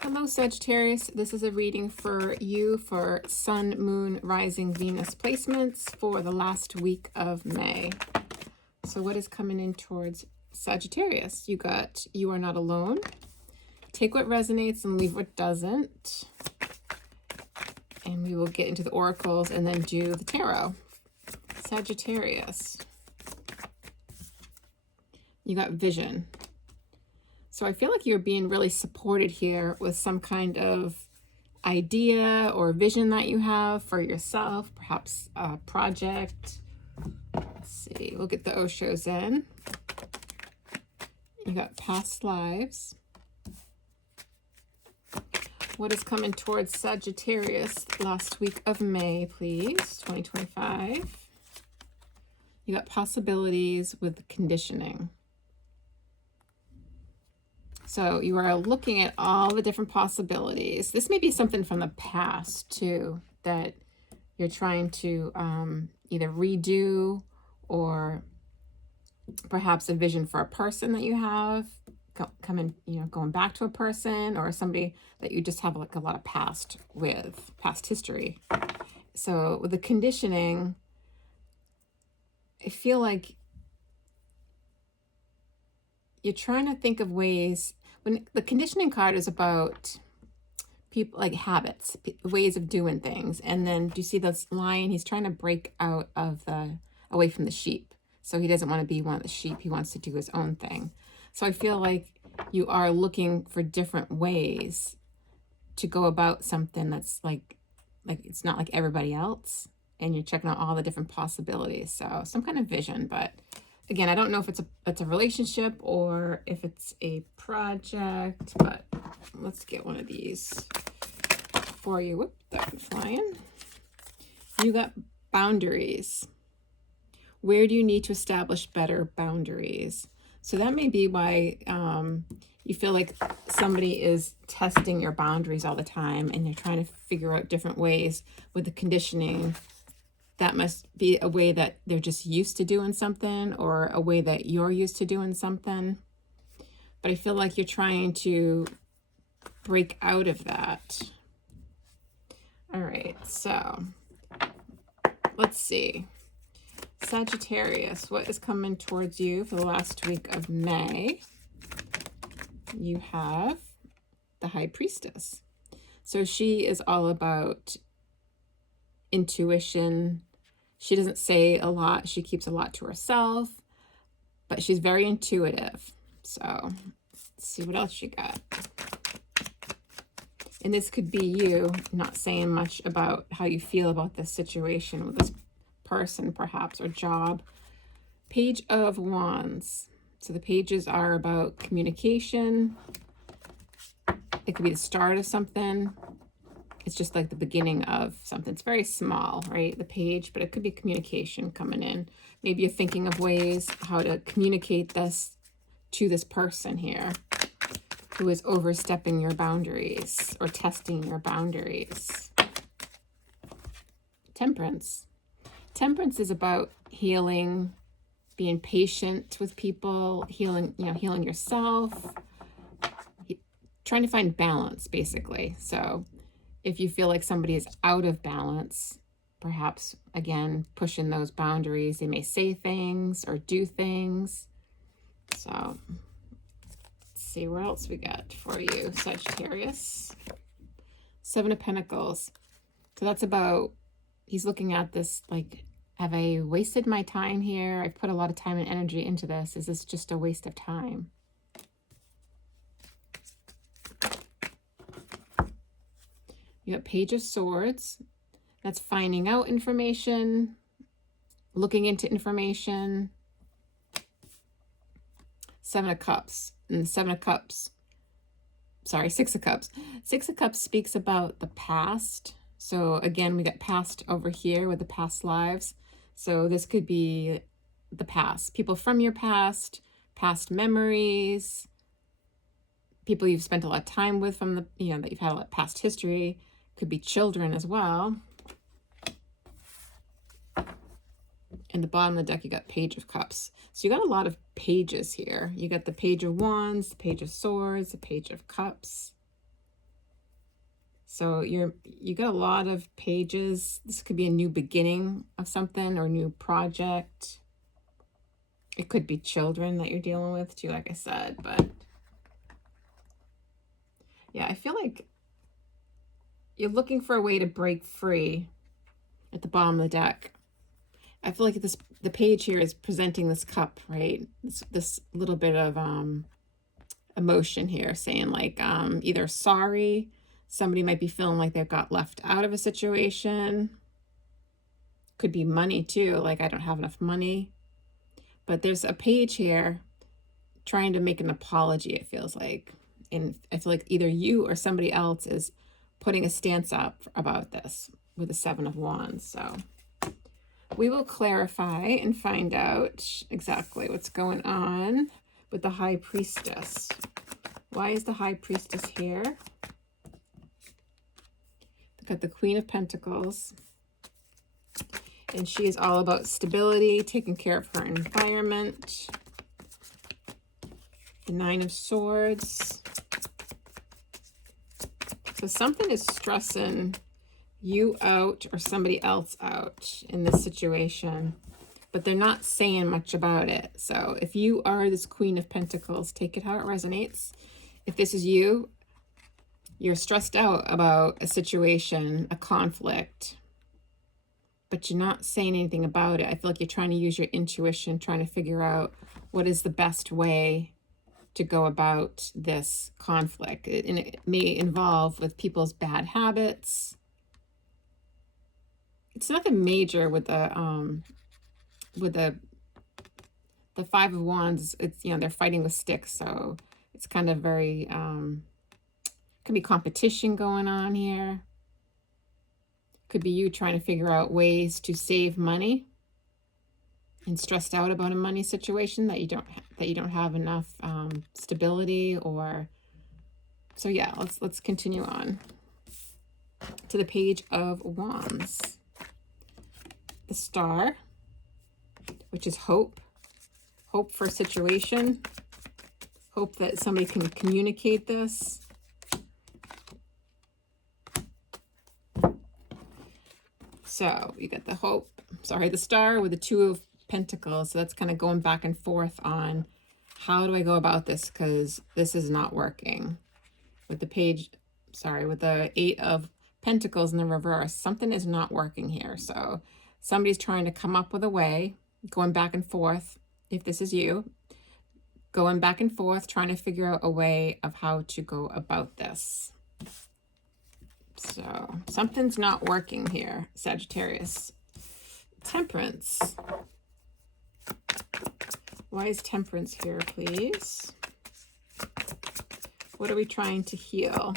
Hello, Sagittarius. This is a reading for you for Sun, Moon, Rising, Venus placements for the last week of May. So what is coming in towards Sagittarius? You got You Are Not Alone. Take what resonates and leave what doesn't. And we will get into the oracles and then do the tarot. Sagittarius. You got Vision. So I feel like you're being really supported here with some kind of idea or vision that you have for yourself, perhaps a project. Let's see, we'll get the Oshos in. You got past lives. What is coming towards Sagittarius last week of May, please? 2025. You got possibilities with conditioning. So you are looking at all the different possibilities. This may be something from the past too that you're trying to either redo, or perhaps a vision for a person that you have coming, going back to a person or somebody that you just have like a lot of past history. So with the conditioning, I feel like you're trying to think of ways. When the conditioning card is about people, like habits, ways of doing things. And then do you see this lion? He's trying to break out of away from the sheep. So he doesn't want to be one of the sheep. He wants to do his own thing. So I feel like you are looking for different ways to go about something that's like it's not like everybody else. And you're checking out all the different possibilities. So some kind of vision, but again, I don't know if it's a relationship or if it's a project, but let's get one of these for you. Whoop, that went flying. You got boundaries. Where do you need to establish better boundaries? So that may be why you feel like somebody is testing your boundaries all the time and you're trying to figure out different ways with the conditioning. That must be a way that they're just used to doing something, or a way that you're used to doing something. But I feel like you're trying to break out of that. All right, so let's see. Sagittarius, what is coming towards you for the last week of May? You have the High Priestess. So she is all about intuition. She doesn't say a lot. She keeps a lot to herself, but she's very intuitive. So let's see what else you got. And this could be you not saying much about how you feel about this situation with this person, perhaps, or job. Page of Wands. So the pages are about communication. It could be the start of something. It's just like the beginning of something. It's very small, right? The page, but it could be communication coming in. Maybe you're thinking of ways how to communicate this to this person here who is overstepping your boundaries or testing your boundaries. Temperance. Temperance is about healing, being patient with people, healing yourself, trying to find balance, basically. So if you feel like somebody is out of balance, perhaps, again, pushing those boundaries, they may say things or do things. So let's see what else we got for you, Sagittarius. Seven of Pentacles. So that's about, he's looking at this like, have I wasted my time here? I've put a lot of time and energy into this. Is this just a waste of time? You got Page of Swords. That's finding out information, looking into information. Seven of Cups. And Six of Cups. Six of Cups speaks about the past. So again, we got past over here with the past lives. So this could be the past. People from your past, past memories, people you've spent a lot of time with from that you've had a lot of past history. Could be children as well. In the bottom of the deck, you got Page of Cups. So you got a lot of pages here. You got the Page of Wands, the Page of Swords, the Page of Cups. So you got a lot of pages. This could be a new beginning of something or a new project. It could be children that you're dealing with too, like I said. But yeah, I feel like you're looking for a way to break free at the bottom of the deck. I feel like the page here is presenting this cup, right? This little bit of emotion here, saying like either sorry, somebody might be feeling like they've got left out of a situation. Could be money too, like I don't have enough money. But there's a page here trying to make an apology, it feels like. And I feel like either you or somebody else is putting a stance up about this with the Seven of Wands. So we will clarify and find out exactly what's going on with the High Priestess. Why is the High Priestess here? Look at the Queen of Pentacles. And she is all about stability, taking care of her environment. The Nine of Swords. So something is stressing you out or somebody else out in this situation, but they're not saying much about it. So if you are this Queen of Pentacles, take it how it resonates. If this is you, you're stressed out about a situation, a conflict, but you're not saying anything about it. I feel like you're trying to use your intuition, trying to figure out what is the best way to go about this conflict. And it may involve with people's bad habits. It's nothing major with the Five of Wands. It's, you know, they're fighting with sticks, so it's kind of very can be competition going on here. Could be you trying to figure out ways to save money and stressed out about a money situation that you don't have enough stability or. So yeah, let's continue on to the Page of Wands. The Star, which is hope for a situation, hope that somebody can communicate this. So you got the Star with the Two of Pentacles. So that's kind of going back and forth on how do I go about this, because this is not working. With the Eight of Pentacles in the reverse, something is not working here. So somebody's trying to come up with a way, going back and forth. If this is you, going back and forth, trying to figure out a way of how to go about this. So something's not working here, Sagittarius. Temperance. Why is Temperance here, please? What are we trying to heal?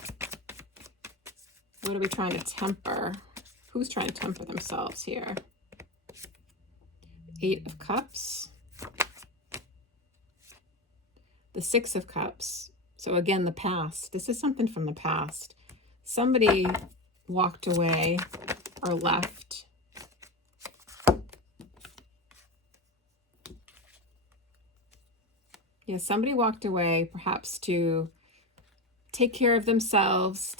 What are we trying to temper? Who's trying to temper themselves here? Eight of Cups. The Six of Cups. So again, the past. This is something from the past. Somebody walked away or left. Yeah, somebody walked away perhaps to take care of themselves,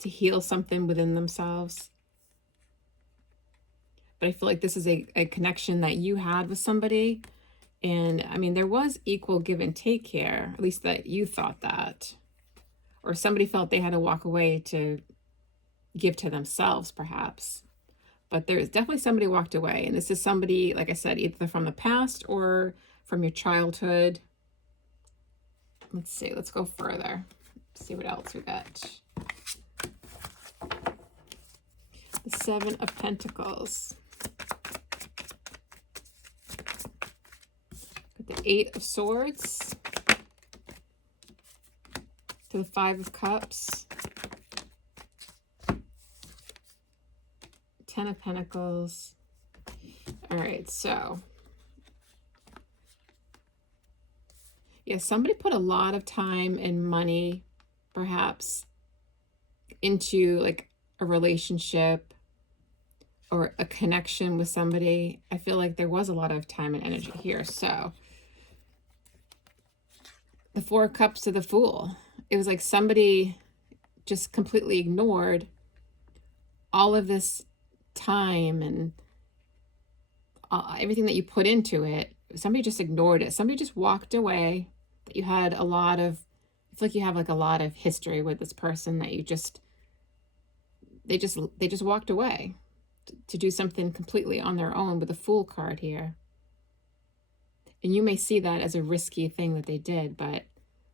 to heal something within themselves. But I feel like this is a connection that you had with somebody. And I mean, there was equal give and take here, at least that you thought that. Or somebody felt they had to walk away to give to themselves, perhaps. But there's definitely somebody walked away. And this is somebody, like I said, either from the past or from your childhood. Let's see. Let's go further. See what else we got. The Seven of Pentacles. The Eight of Swords. To the Five of Cups. Ten of Pentacles. All right, so. Yeah, somebody put a lot of time and money, perhaps, into like a relationship or a connection with somebody. I feel like there was a lot of time and energy here. So the Four of Cups to the Fool. It was like somebody just completely ignored all of this time and everything that you put into it. Somebody just ignored it. Somebody just walked away. That you had a lot of, I feel like you have like a lot of history with this person that you just, they just walked away to do something completely on their own with the Fool card here. And you may see that as a risky thing that they did, but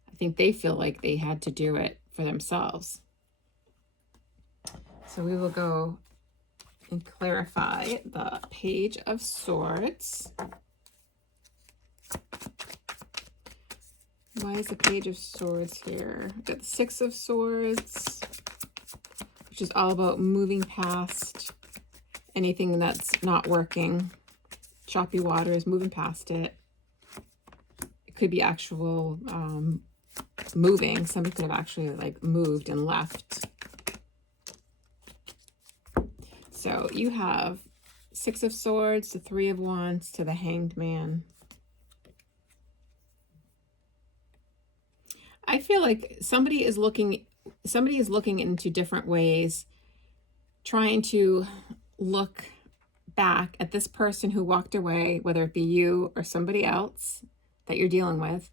I think they feel like they had to do it for themselves. So we will go and clarify the Page of Swords. Why is the Page of Swords here? We've got the Six of Swords, which is all about moving past anything that's not working. Choppy waters, moving past it. It could be actual moving. Somebody could have actually like moved and left. So you have Six of Swords, the Three of Wands to the Hanged Man. I feel like somebody is looking into different ways, trying to look back at this person who walked away, whether it be you or somebody else that you're dealing with.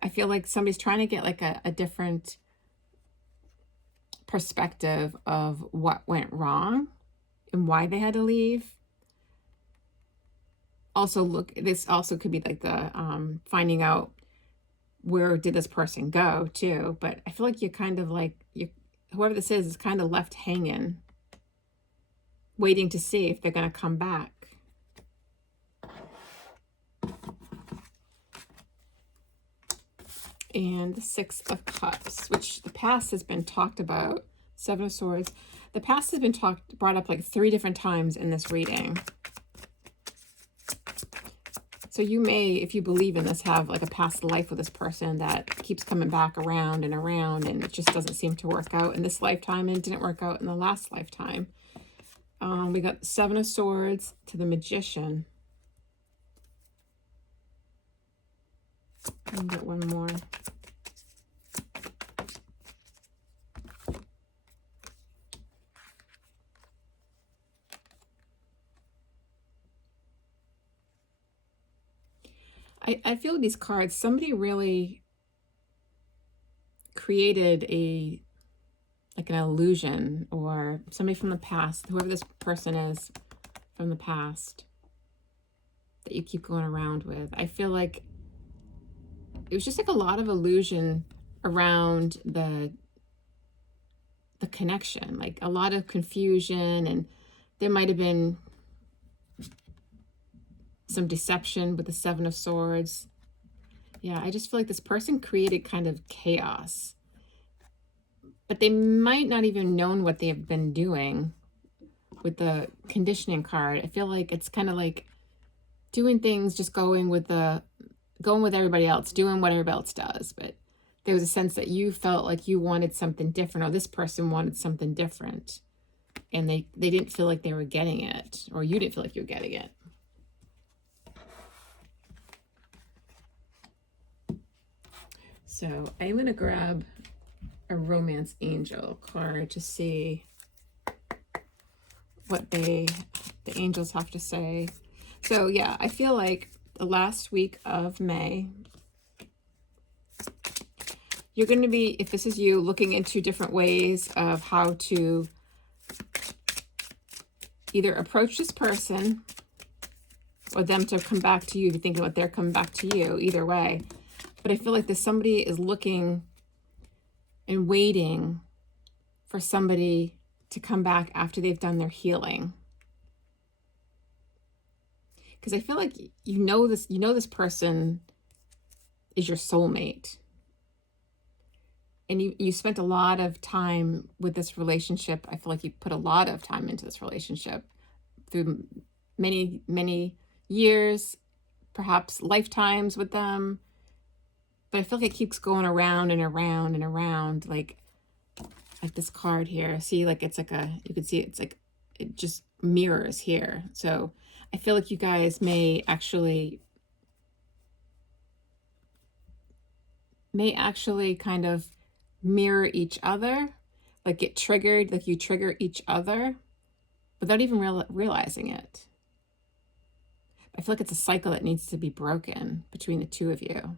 I feel like somebody's trying to get like a different perspective of what went wrong and why they had to leave. Also, this also could be like the finding out where did this person go too. But I feel like you're kind of like, whoever this is kind of left hanging, waiting to see if they're going to come back. And the Six of Cups, which the past has been talked about. Seven of Swords. The past has been brought up like 3 different times in this reading. So you may, if you believe in this, have like a past life with this person that keeps coming back around, and it just doesn't seem to work out in this lifetime, and it didn't work out in the last lifetime. We got Seven of Swords to the Magician. I'll get one more. I feel these cards, somebody really created like an illusion, or somebody from the past, whoever this person is from the past that you keep going around with. I feel like it was just like a lot of illusion around the connection, like a lot of confusion, and there might have been some deception with the Seven of Swords. Yeah, I just feel like this person created kind of chaos, but they might not even known what they have been doing with the conditioning card. I feel like it's kind of like doing things, just going with everybody else, doing what everybody else does. But there was a sense that you felt like you wanted something different, or this person wanted something different, and they didn't feel like they were getting it, or you didn't feel like you were getting it. So I'm going to grab a Romance Angel card to see what the angels have to say. So yeah, I feel like the last week of May, you're going to be, if this is you, looking into different ways of how to either approach this person or them to come back to you. If you're thinking about they're coming back to you, either way. But I feel like somebody is looking and waiting for somebody to come back after they've done their healing. Because I feel like you know this person is your soulmate. And you spent a lot of time with this relationship. I feel like you put a lot of time into this relationship through many, many years, perhaps lifetimes with them. But I feel like it keeps going around and around and around, like this card here. See, like it's like you can see it's like, it just mirrors here. So I feel like you guys may actually kind of mirror each other, like get triggered, like you trigger each other without even realizing it. I feel like it's a cycle that needs to be broken between the two of you.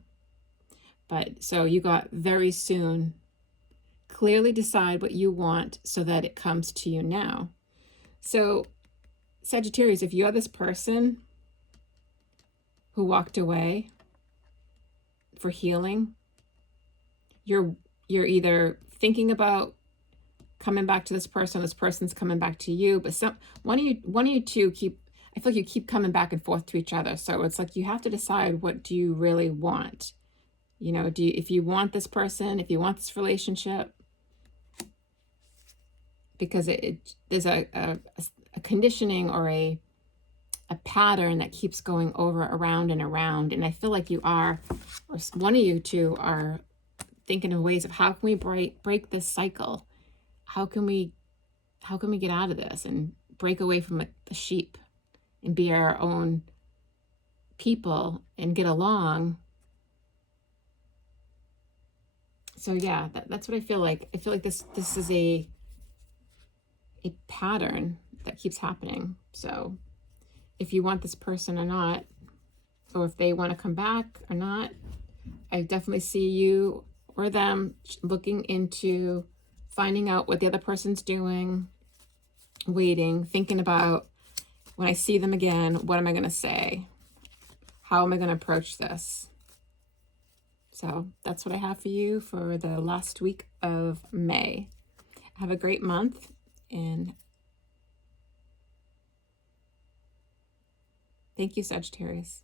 But so you got very soon, clearly decide what you want so that it comes to you now. So Sagittarius, if you're this person who walked away for healing, you're either thinking about coming back to this person's coming back to you, but one of you two keep, I feel like you keep coming back and forth to each other. So it's like you have to decide, what do you really want? You know, if you want this person, if you want this relationship, because there's a conditioning or a pattern that keeps going over, around and around. And I feel like you are, or one of you two are thinking of ways of how can we break this cycle? How can we get out of this and break away from the sheep and be our own people and get along? So yeah, that's what I feel like. I feel like this is a pattern that keeps happening. So if you want this person or not, or if they want to come back or not, I definitely see you or them looking into finding out what the other person's doing, waiting, thinking about, when I see them again, what am I going to say? How am I going to approach this? So that's what I have for you for the last week of May. Have a great month, and thank you, Sagittarius.